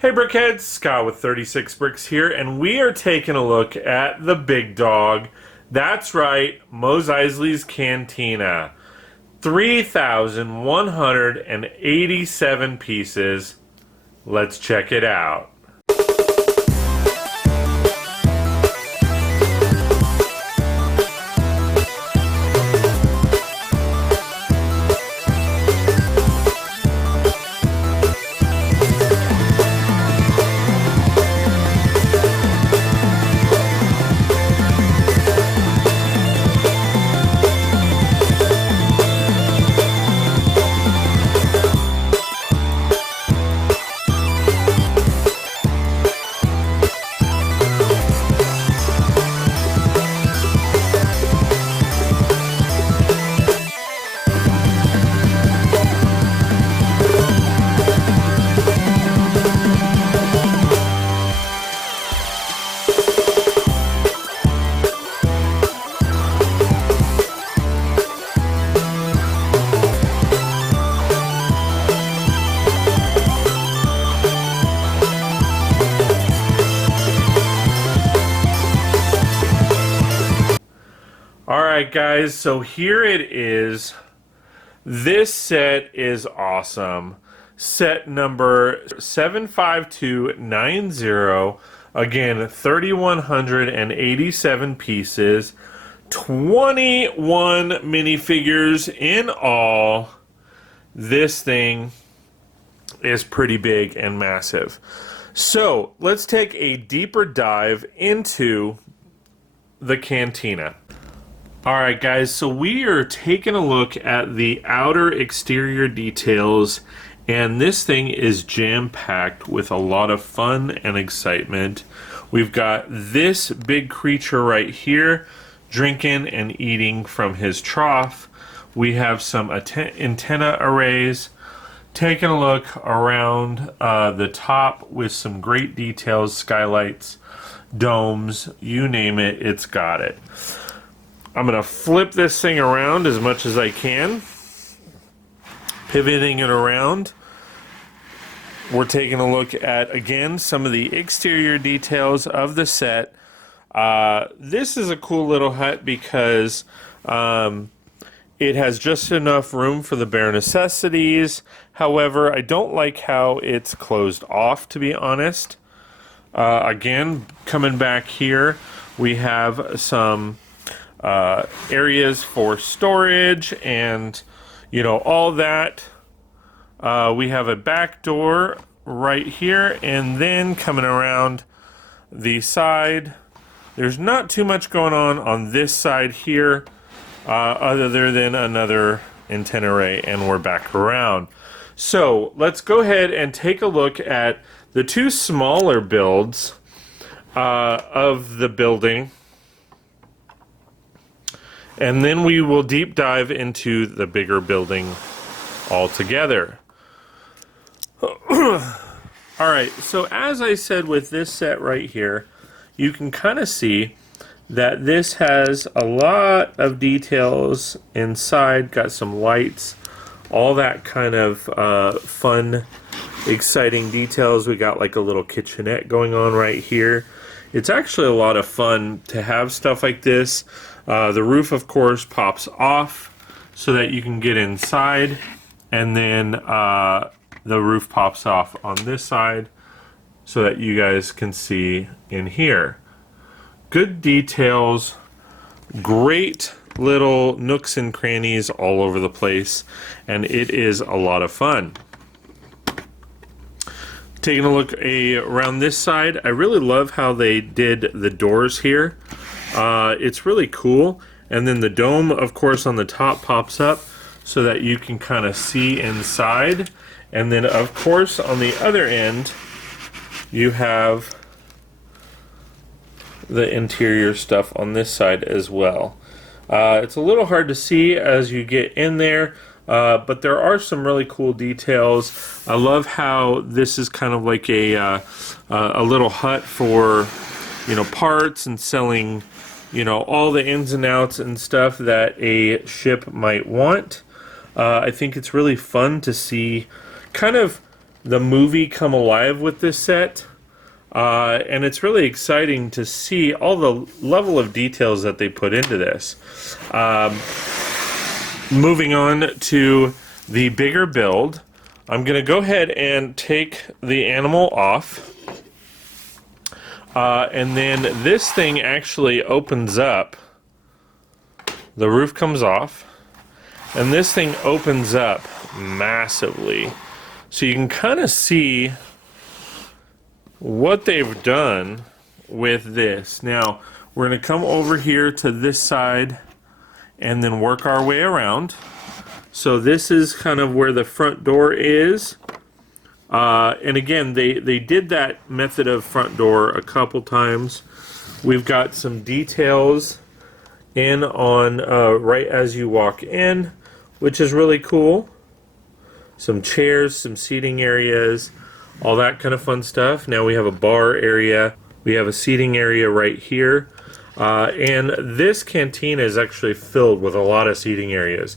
Hey Brickheads, Scott with 36 Bricks here, and we are taking a look at the big dog. That's right, Mos Eisley's Cantina. 3,187 pieces. Let's check it out. Alright guys, so here it is. This set is awesome. Set number 75290. Again, 3,187 pieces. 21 minifigures in all. This thing is pretty big and massive. So, let's take a deeper dive into the Cantina. Alright guys, so we are taking a look at the outer exterior details, and this thing is jam-packed with a lot of fun and excitement. We've got this big creature right here drinking and eating from his trough. We have some antenna arrays. Taking a look around the top with some great details, skylights, domes, you name it, it's got it. I'm going to flip this thing around as much as I can. Pivoting it around. We're taking a look at, again, some of the exterior details of the set. This is a cool little hut because it has just enough room for the bare necessities. However, I don't like how it's closed off, to be honest. Again, coming back here, we have some areas for storage and all that. We have a back door right here, and then coming around the side, there's not too much going on this side here other than another antenna array, and we're back around. So let's go ahead and take a look at the two smaller builds of the building. And then we will deep dive into the bigger building altogether. Alright, so as I said with this set right here, you can kind of see that this has a lot of details inside, got some lights, all that kind of fun, exciting details. We got like a little kitchenette going on right here. It's actually a lot of fun to have stuff like this. The roof, of course, pops off so that you can get inside, and then the roof pops off on this side so that you guys can see in here. Good details, great little nooks and crannies all over the place, and it is a lot of fun. Taking a look around this side, I really love how they did the doors here. It's really cool. And then the dome, of course, on the top pops up so that you can kind of see inside. And then, of course, on the other end, you have the interior stuff on this side as well. It's a little hard to see as you get in there, but there are some really cool details. I love how this is kind of like a little hut for parts and selling all the ins and outs and stuff that a ship might want. I think it's really fun to see kind of the movie come alive with this set. And it's really exciting to see all the level of details that they put into this. Moving on to the bigger build, I'm going to go ahead and take the animal off. And then this thing actually opens up. The roof comes off. And this thing opens up massively. So you can kind of see what they've done with this. Now, we're going to come over here to this side and then work our way around. So this is kind of where the front door is. And again, they did that method of front door a couple times. We've got some details in on right as you walk in, which is really cool. Some chairs, some seating areas, all that kind of fun stuff. Now we have a bar area. We have a seating area right here. And this cantina is actually filled with a lot of seating areas.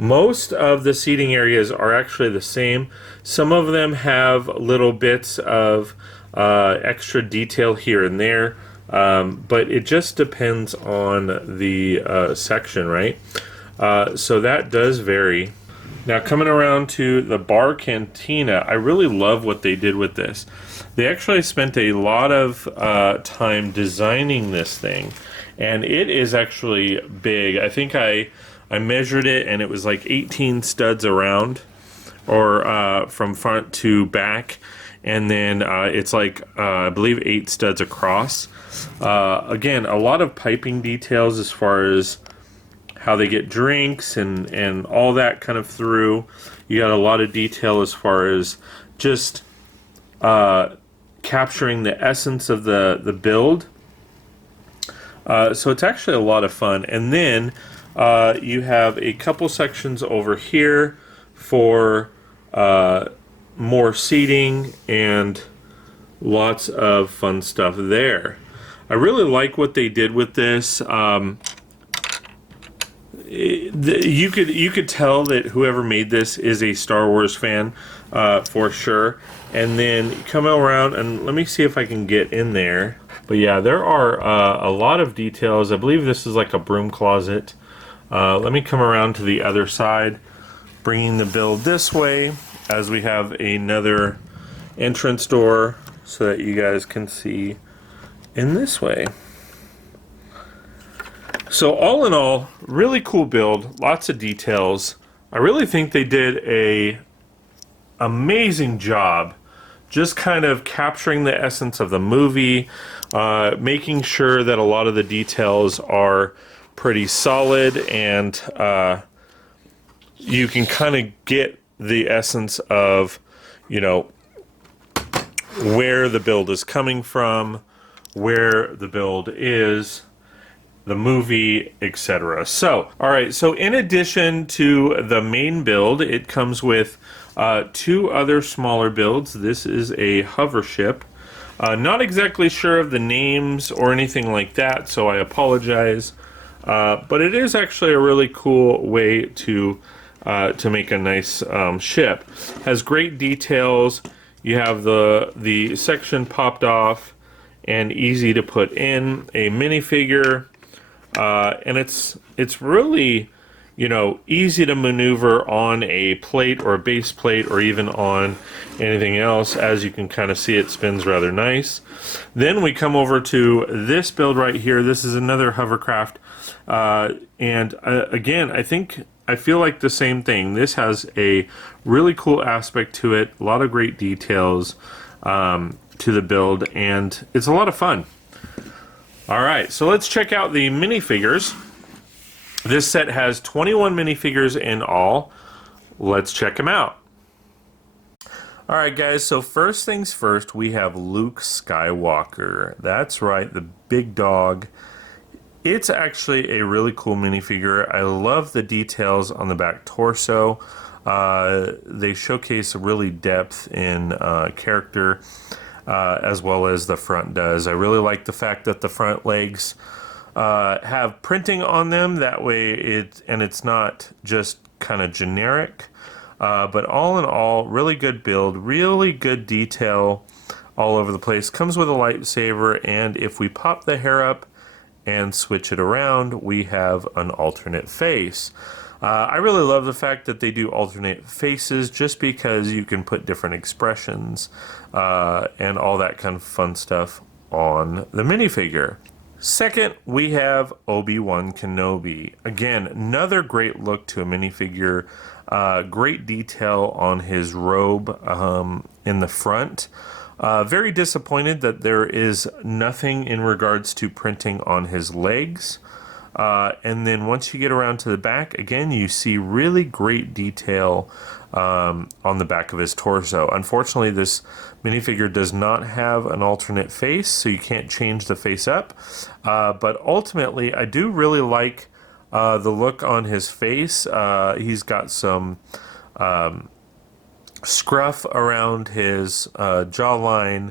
Most of the seating areas are actually the same. Some of them have little bits of extra detail here and there, but it just depends on the section, right? So that does vary. Now coming around to the bar cantina, I really love what they did with this. They actually spent a lot of time designing this thing, and it is actually big. I think I measured it, and it was like 18 studs around, or from front to back, and then it's like I believe 8 studs across. Again, a lot of piping details as far as how they get drinks and all that kind of through. You got a lot of detail as far as just capturing the essence of the build. So it's actually a lot of fun. And then you have a couple sections over here for more seating and lots of fun stuff there. I really like what they did with this. You could tell that whoever made this is a Star Wars fan for sure. And then come around and let me see if I can get in there. But yeah, there are a lot of details. I believe this is like a broom closet. Let me come around to the other side, bringing the build this way as we have another entrance door so that you guys can see in this way. So all in all, really cool build, lots of details. I really think they did a amazing job just kind of capturing the essence of the movie, making sure that a lot of the details are pretty solid, and you can kind of get the essence of, you know, where the build is coming from, where the build is, the movie, etc. So, alright, so in addition to the main build, it comes with 2 other smaller builds. This is a Hovership. Not exactly sure of the names or anything like that, so I apologize. But it is actually a really cool way to make a nice ship. Has great details. You have the section popped off and easy to put in a minifigure. And it's really, you know, easy to maneuver on a plate or a base plate or even on anything else. As you can kind of see, it spins rather nice. Then we come over to this build right here. This is another hovercraft. And again, I feel like the same thing. This has a really cool aspect to it, a lot of great details to the build, and it's a lot of fun. Alright, so let's check out the minifigures. This set has 21 minifigures in all. Let's check them out. Alright guys, so first things first, we have Luke Skywalker. That's right, the big dog. It's actually a really cool minifigure. I love the details on the back torso. They showcase really depth in character, as well as the front does. I really like the fact that the front legs have printing on them. That way it's not just kind of generic. But all in all, really good build, really good detail all over the place. Comes with a lightsaber, and if we pop the hair up and switch it around, we have an alternate face. I really love the fact that they do alternate faces, just because you can put different expressions and all that kind of fun stuff on the minifigure. Second, we have Obi-Wan Kenobi. Again, another great look to a minifigure. Great detail on his robe in the front. Very disappointed that there is nothing in regards to printing on his legs. And then once you get around to the back, again, you see really great detail on the back of his torso. Unfortunately, this minifigure does not have an alternate face, so you can't change the face up. But ultimately, I do really like the look on his face. He's got some scruff around his jawline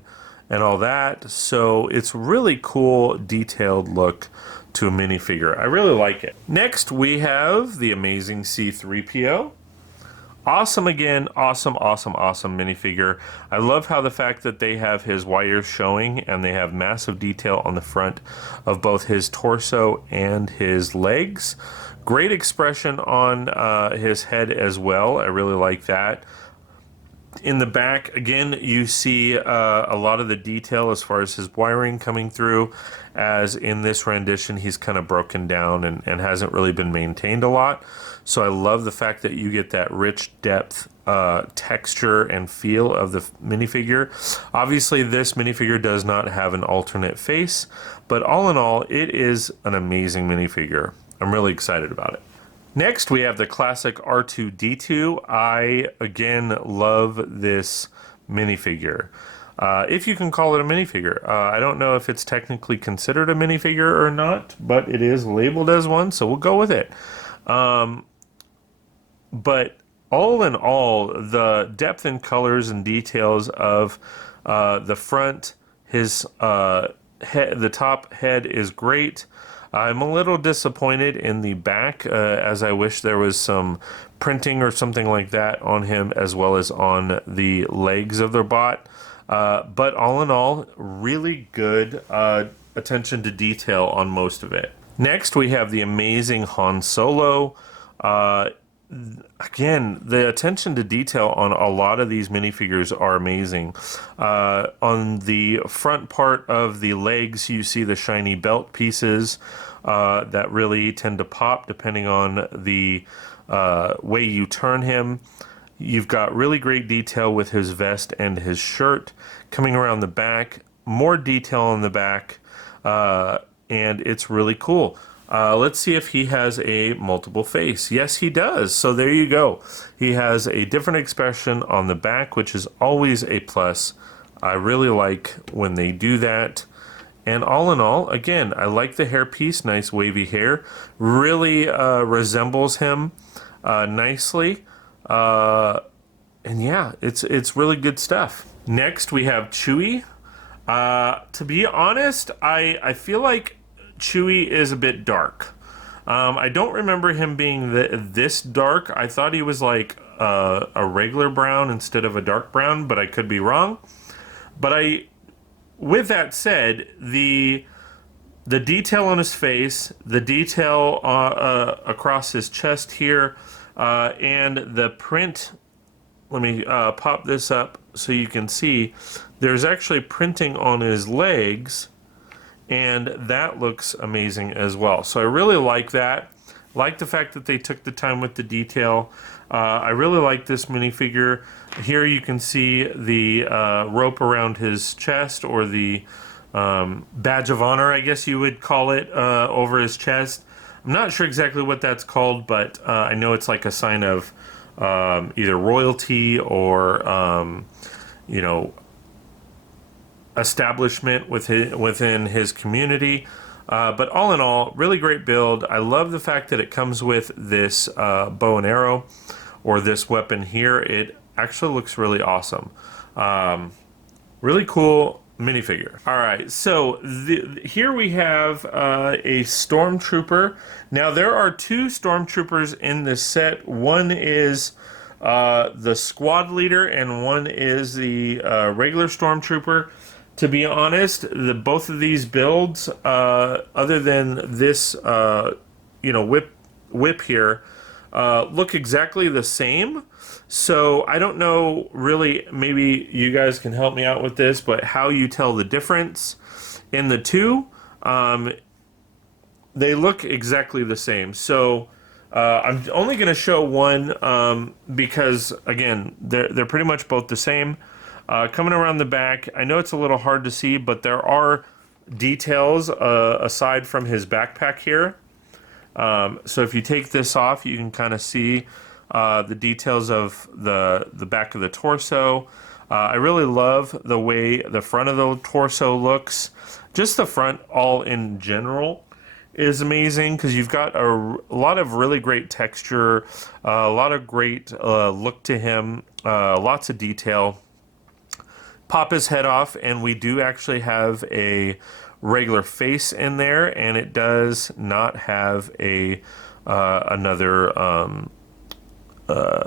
and all that, so it's really cool, detailed look to a minifigure. I really like it. Next, we have the amazing C-3PO. Awesome again, awesome minifigure. I love how the fact that they have his wires showing, and they have massive detail on the front of both his torso and his legs. Great expression on his head as well. I really like that. In the back, again, you see a lot of the detail as far as his wiring coming through, as in this rendition he's kind of broken down and hasn't really been maintained a lot. So I love the fact that you get that rich depth, texture, and feel of the minifigure. Obviously, this minifigure does not have an alternate face, but all in all, it is an amazing minifigure. I'm really excited about it. Next, we have the classic R2-D2. I, again, love this minifigure. If you can call it a minifigure. I don't know if it's technically considered a minifigure or not, but it is labeled as one, so we'll go with it. But all in all, the depth and colors and details of the front, his head, the top head is great. I'm a little disappointed in the back, as I wish there was some printing or something like that on him, as well as on the legs of the bot. But all in all, really good attention to detail on most of it. Next, we have the amazing Han Solo. Again, the attention to detail on a lot of these minifigures are amazing. On the front part of the legs, you see the shiny belt pieces that really tend to pop depending on the way you turn him. You've got really great detail with his vest and his shirt. Coming around the back, more detail on the back, and it's really cool. Let's see if he has a multiple face. Yes, he does. So there you go. He has a different expression on the back, which is always a plus. I really like when they do that. And all in all, again, I like the hairpiece. Nice wavy hair. Really resembles him nicely. And yeah, it's really good stuff. Next, we have Chewie. To be honest, I feel like Chewie is a bit dark. I don't remember him being this dark. I thought he was like a regular brown instead of a dark brown, but I could be wrong. But with that said, the detail on his face, the detail across his chest here, and the print. Let me pop this up so you can see. There's actually printing on his legs, and that looks amazing as well. So I really like that. Like the fact that they took the time with the detail. I really like this minifigure. Here you can see the rope around his chest, or the badge of honor, I guess you would call it, over his chest. I'm not sure exactly what that's called, but I know it's like a sign of either royalty or, you know, establishment within his community. But all in all, really great build. I love the fact that it comes with this bow and arrow, or this weapon here. It actually looks really awesome. Really cool minifigure. All right, so here we have a stormtrooper. Now there are two stormtroopers in this set. One is the squad leader, and one is the regular stormtrooper. To be honest, both of these builds, other than this, whip here, look exactly the same. So I don't know, really, maybe you guys can help me out with this, but how you tell the difference in the two. They look exactly the same. So I'm only going to show one because, again, they're pretty much both the same. Coming around the back, I know it's a little hard to see, but there are details aside from his backpack here. So if you take this off, you can kind of see the details of the back of the torso. I really love the way the front of the torso looks. Just the front, all in general, is amazing because you've got a lot of really great texture, a lot of great look to him, lots of detail. Pop his head off, and we do actually have a regular face in there, and it does not have another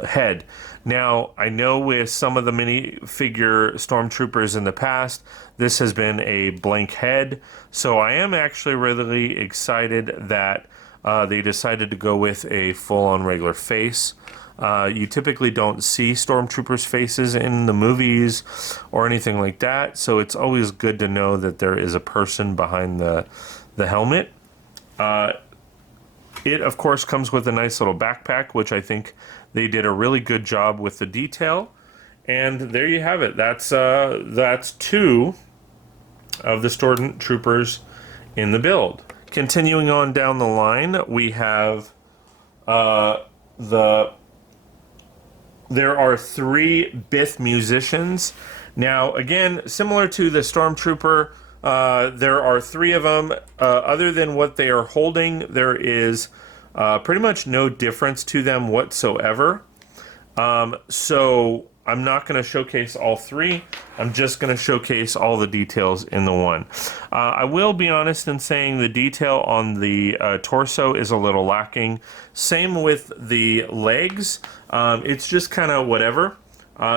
head. Now, I know with some of the minifigure stormtroopers in the past, this has been a blank head, so I am actually really excited that they decided to go with a full-on regular face. You typically don't see stormtroopers' faces in the movies or anything like that, so it's always good to know that there is a person behind the helmet. It, of course, comes with a nice little backpack, which I think they did a really good job with the detail. And there you have it. That's two of the stormtroopers in the build. Continuing on down the line, we have there are 3 Bith musicians. Now, again, similar to the stormtrooper, there are 3 of them. Other than what they are holding, there is pretty much no difference to them whatsoever. So I'm not going to showcase all 3. I'm just going to showcase all the details in the one. I will be honest in saying the detail on the torso is a little lacking. Same with the legs. It's just kind of whatever.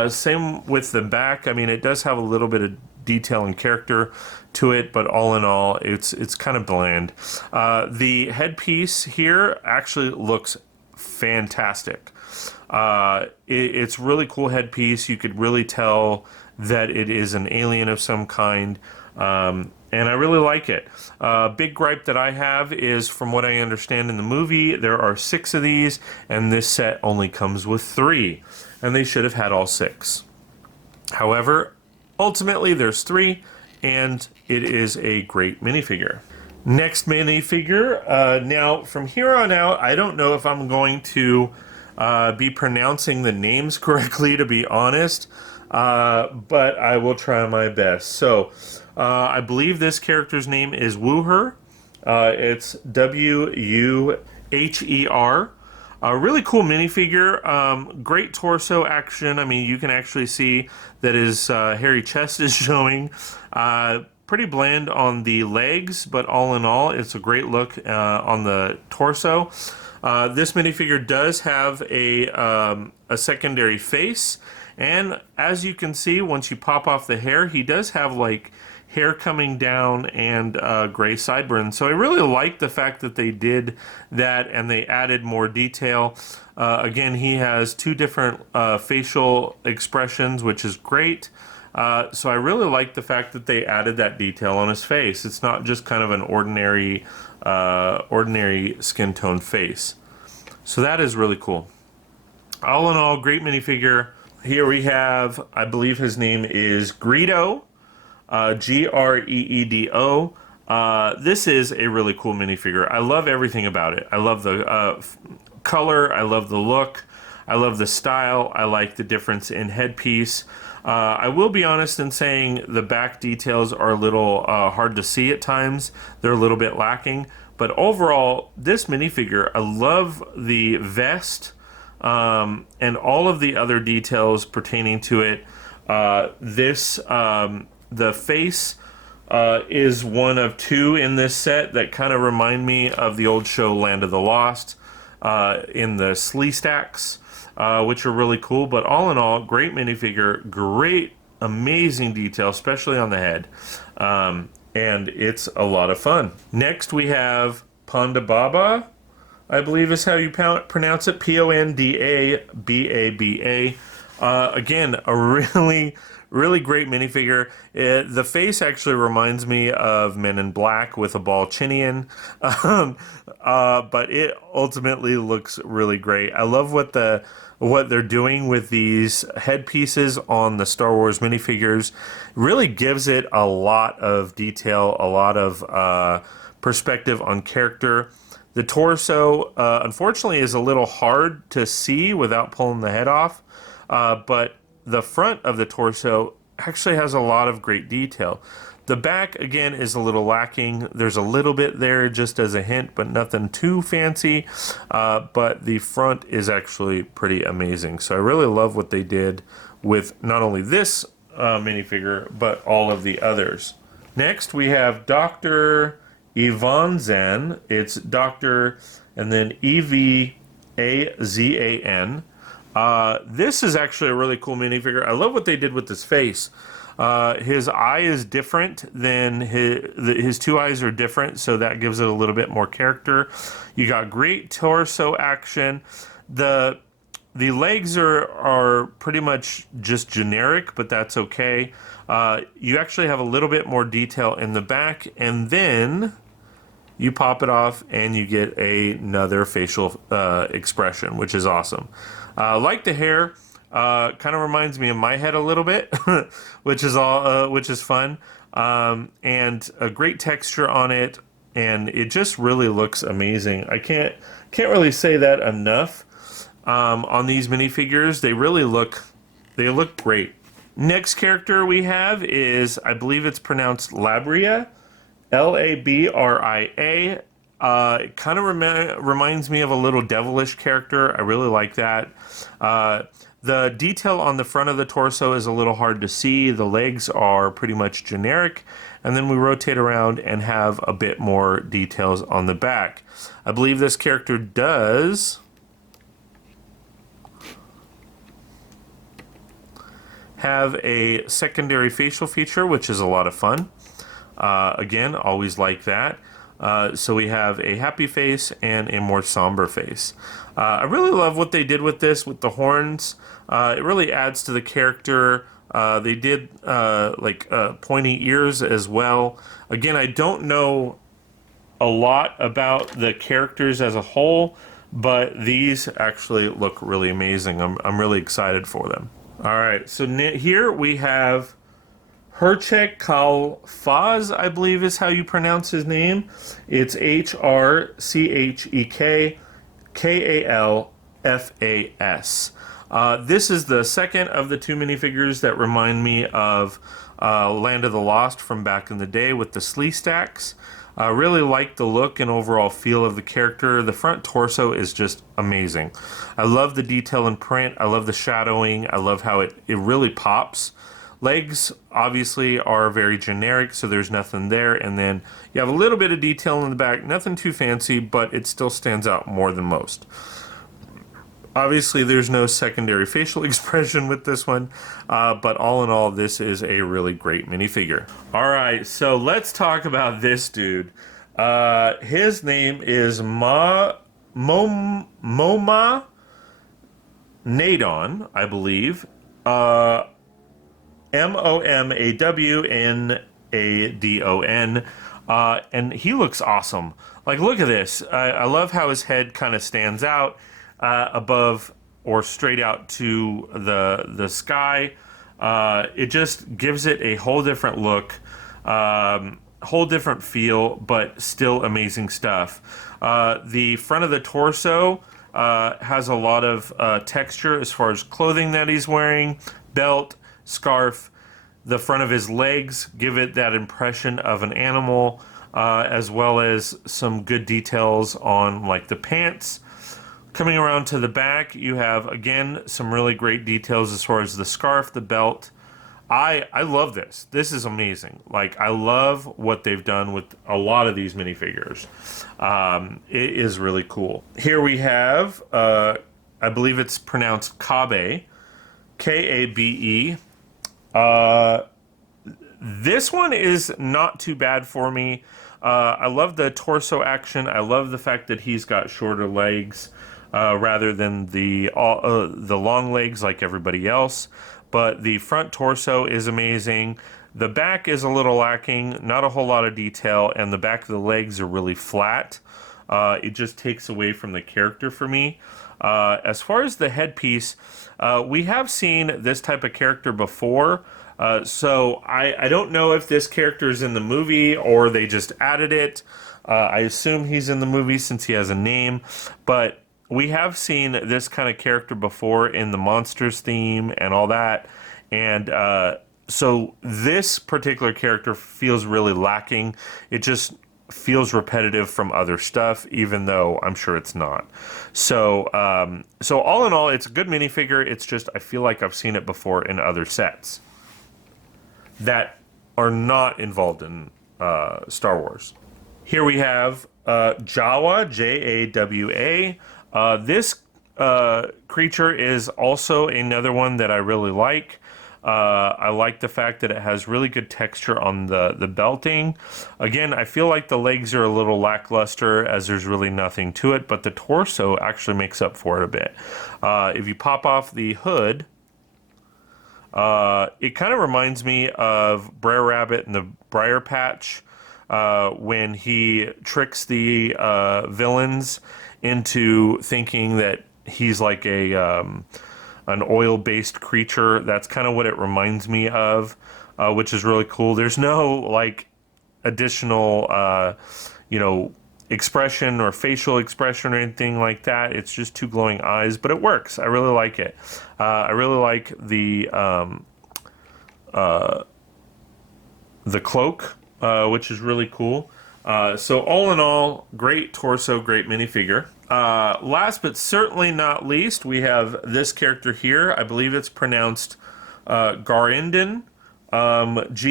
Same with the back. I mean, it does have a little bit of detail and character to it, but all in all, it's kind of bland. The headpiece here actually looks fantastic. It's really cool headpiece. You could really tell that it is an alien of some kind, and I really like it. Big gripe that I have is, from what I understand in the movie, there are 6 of these, and this set only comes with 3, and they should have had all 6. However, ultimately there's 3, and it is a great minifigure. Next minifigure. Now, from here on out, I don't know if I'm going to be pronouncing the names correctly, to be honest, but I will try my best. So, I believe this character's name is Wuher. It's W-U-H-E-R. A really cool minifigure, great torso action. I mean, you can actually see that his hairy chest is showing. Pretty bland on the legs, but all in all, it's a great look on the torso. This minifigure does have a secondary face, and as you can see, once you pop off the hair, he does have like hair coming down and gray sideburns. So I really like the fact that they did that and they added more detail. Again, he has 2 different facial expressions, which is great. So I really like the fact that they added that detail on his face. It's not just kind of an ordinary skin tone face. So that is really cool. All in all, great minifigure. Here we have, I believe his name is Greedo. G-R-E-E-D-O. This is a really cool minifigure. I love everything about it. I love the color. I love the look. I love the style. I like the difference in headpiece. I will be honest in saying the back details are a little hard to see at times. They're a little bit lacking. But overall, this minifigure, I love the vest and all of the other details pertaining to it. The face is one of 2 in this set that kind of remind me of the old show Land of the Lost in the Slee Stacks. which are really cool. But all in all, great minifigure, great, amazing detail, especially on the head. And it's a lot of fun. Next we have Panda Baba, I believe is how you pronounce it, Pondababa. Again, a really great minifigure. The face actually reminds me of Men in Black with a ball chinian, but it ultimately looks really great. I love what they're doing with these headpieces on the Star Wars minifigures. Really gives it a lot of detail, a lot of perspective on character. The torso, unfortunately, is a little hard to see without pulling the head off, but the front of the torso actually has a lot of great detail. The back, again, is a little lacking. There's a little bit there just as a hint, but nothing too fancy. But the front is actually pretty amazing. So I really love what they did with not only this minifigure, but all of the others. Next, we have Dr. Yvonne Zen. It's Dr. and then Evazan. This is actually a really cool minifigure. I love what they did with his face. His eye is different than his two eyes are different, so that gives it a little bit more character. You got great torso action. The legs are pretty much just generic, but that's okay. You actually have a little bit more detail in the back, and then you pop it off and you get another facial expression, which is awesome. Like the hair, kind of reminds me of my head a little bit, which is fun, and a great texture on it, and it just really looks amazing. I can't really say that enough. On these minifigures, they look great. Next character we have is, I believe it's pronounced Labria, Labria. It kind of reminds me of a little devilish character. I really like that. The detail on the front of the torso is a little hard to see. The legs are pretty much generic. And then we rotate around and have a bit more details on the back. I believe this character does have a secondary facial feature, which is a lot of fun. Again, always like that. So we have a happy face and a more somber face. I really love what they did with this, with the horns. It really adds to the character. They did pointy ears as well. Again, I don't know a lot about the characters as a whole, but these actually look really amazing. I'm really excited for them. All right, so here we have Herchek Kalfaz, I believe is how you pronounce his name. It's Hrchek Kalfas. This is the second of the two minifigures that remind me of Land of the Lost from back in the day with the slee stacks. I really like the look and overall feel of the character. The front torso is just amazing. I love the detail and print. I love the shadowing. I love how it really pops. Legs obviously are very generic, so there's nothing there. And then you have a little bit of detail in the back, nothing too fancy, but it still stands out more than most. Obviously, there's no secondary facial expression with this one, but all in all, this is a really great minifigure. All right, so let's talk about this dude. His name is Moma Nadon, I believe. Momawadon, and he looks awesome. Like, look at this. I love how his head kind of stands out above or straight out to the sky. It just gives it a whole different look, whole different feel, but still amazing stuff. The front of the torso has a lot of texture as far as clothing that he's wearing, belt, scarf. The front of his legs give it that impression of an animal, as well as some good details on like the pants. Coming around to the back, you have again some really great details as far as the scarf, the belt. I love this. This is amazing. Like, I love what they've done with a lot of these minifigures. It is really cool. Here we have, I I believe it's pronounced Kabe, Kabe. This one is not too bad for me. I love the torso action. I love the fact that he's got shorter legs rather than the long legs like everybody else. But the front torso is amazing. The back is a little lacking, not a whole lot of detail, and the back of the legs are really flat. It just takes away from the character for me. As far as the headpiece, we have seen this type of character before, so I don't know if this character is in the movie or they just added it. I assume he's in the movie since he has a name, but we have seen this kind of character before in the Monsters theme and all that, and so this particular character feels really lacking. It just feels repetitive from other stuff, even though I'm sure it's not. So so all in all, it's a good minifigure. It's just I feel like I've seen it before in other sets that are not involved in Star Wars. Here we have Jawa, Jawa. This creature is also another one that I really like. I like the fact that it has really good texture on the belting. Again, I feel like the legs are a little lackluster as there's really nothing to it, but the torso actually makes up for it a bit. If you pop off the hood, it kind of reminds me of Brer Rabbit and the Briar Patch when he tricks the villains into thinking that he's like an oil-based creature. That's kind of what it reminds me of, which is really cool. There's no like additional, expression or facial expression or anything like that. It's just two glowing eyes, but it works. I really like it. I really like the cloak, which is really cool. So all in all, great torso, great minifigure. Last but certainly not least, we have this character here. I believe it's pronounced Garindan, Garindan.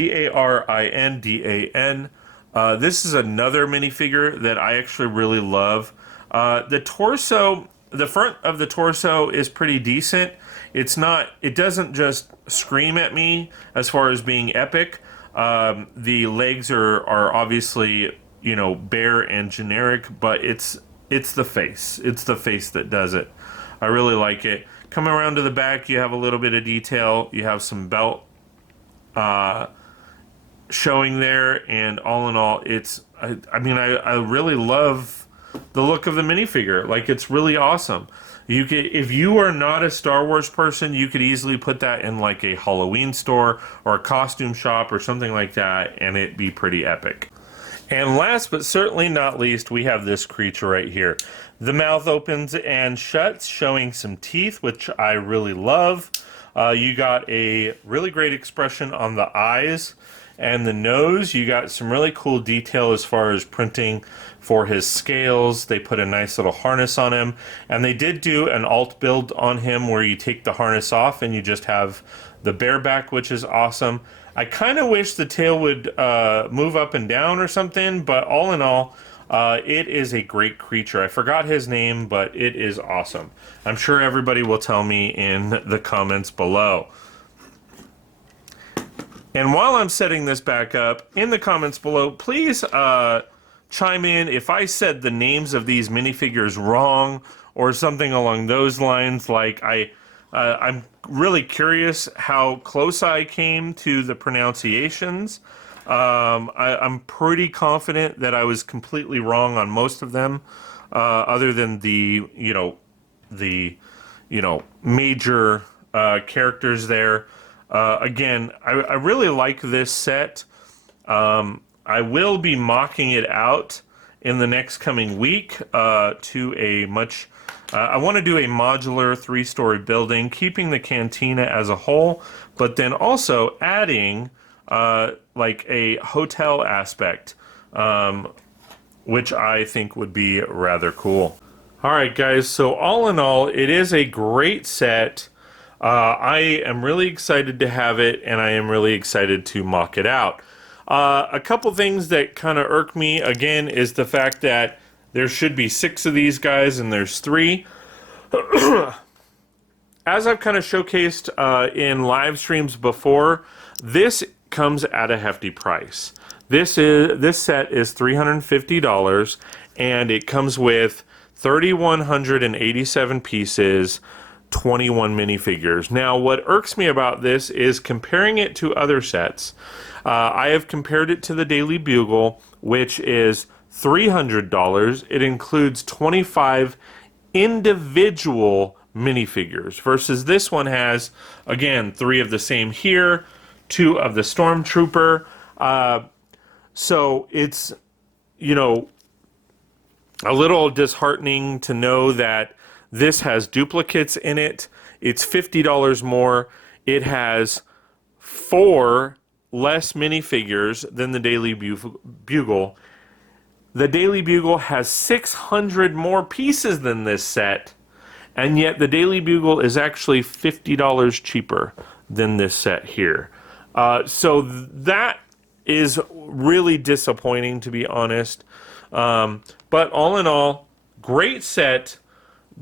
This is another minifigure that I actually really love. The torso, the front of the torso is pretty decent. It doesn't just scream at me as far as being epic. The legs are obviously, bare and generic, but it's the face. It's the face that does it. I really like it. Coming around to the back, you have a little bit of detail. You have some belt showing there, and all in all, I really love the look of the minifigure. Like, it's really awesome. If you are not a Star Wars person, you could easily put that in like a Halloween store or a costume shop or something like that, and it'd be pretty epic. And last but certainly not least, we have this creature right here. The mouth opens and shuts, showing some teeth, which I really love. You got a really great expression on the eyes and the nose. You got some really cool detail as far as printing for his scales. They put a nice little harness on him, and they did do an alt build on him where you take the harness off and you just have the bareback, which is awesome. I kind of wish the tail would move up and down or something, but all in all, it is a great creature. I forgot his name, but it is awesome. I'm sure everybody will tell me in the comments below. And while I'm setting this back up, in the comments below, please chime in if I said the names of these minifigures wrong or something along those lines. Like, I'm really curious how close I came to the pronunciations. I'm pretty confident that I was completely wrong on most of them, other than the major characters there. Again, I really like this set. I will be mocking it out in the next coming week to a much... I want to do a modular 3-story building, keeping the cantina as a whole, but then also adding like a hotel aspect, which I think would be rather cool. Alright guys, so all in all, it is a great set. I am really excited to have it, and I am really excited to mock it out. A couple things that kind of irk me, again, is the fact that there should be 6 of these guys and there's 3. As I've kind of showcased in live streams before, this comes at a hefty price. This set is $350, and it comes with 3,187 pieces, 21 minifigures. Now, what irks me about this is comparing it to other sets. I have compared it to the Daily Bugle, which is $300. It includes 25 individual minifigures, versus this one has, again, 3 of the same here, 2 of the Stormtrooper. So it's, you know, a little disheartening to know that this has duplicates in it. It's $50 more. It has 4 less minifigures than the Daily Bugle. The Daily Bugle has 600 more pieces than this set, and yet the Daily Bugle is actually $50 cheaper than this set here. So that is really disappointing, to be honest. But all in all, great set,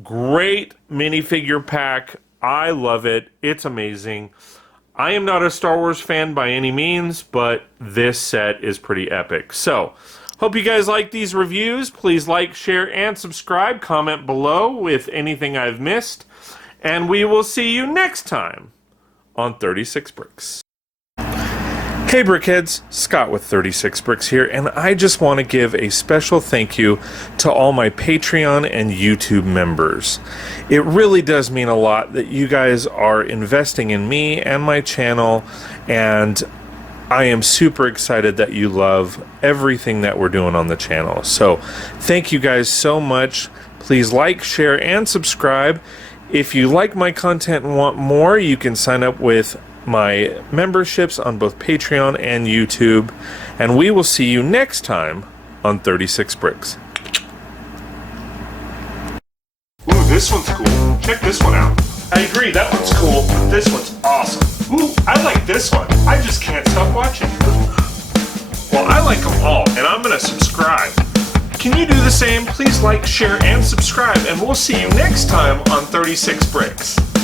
great minifigure pack. I love it. It's amazing. I am not a Star Wars fan by any means, but this set is pretty epic. So, hope you guys like these reviews. Please like, share, and subscribe. Comment below with anything I've missed. And we will see you next time on 36 Bricks. Hey Brickheads, Scott with 36 Bricks here, and I just want to give a special thank you to all my Patreon and YouTube members. It really does mean a lot that you guys are investing in me and my channel, and I am super excited that you love everything that we're doing on the channel. So thank you guys so much. Please like, share, and subscribe. If you like my content and want more, you can sign up with my memberships on both Patreon and YouTube, and we will see you next time on 36 Bricks. Ooh, this one's cool. Check this one out. I agree, that one's cool, but this one's awesome. Ooh, I like this one. I just can't stop watching. Well, I like them all, and I'm gonna subscribe. Can you do the same? Please like, share, and subscribe, and we'll see you next time on 36 Bricks.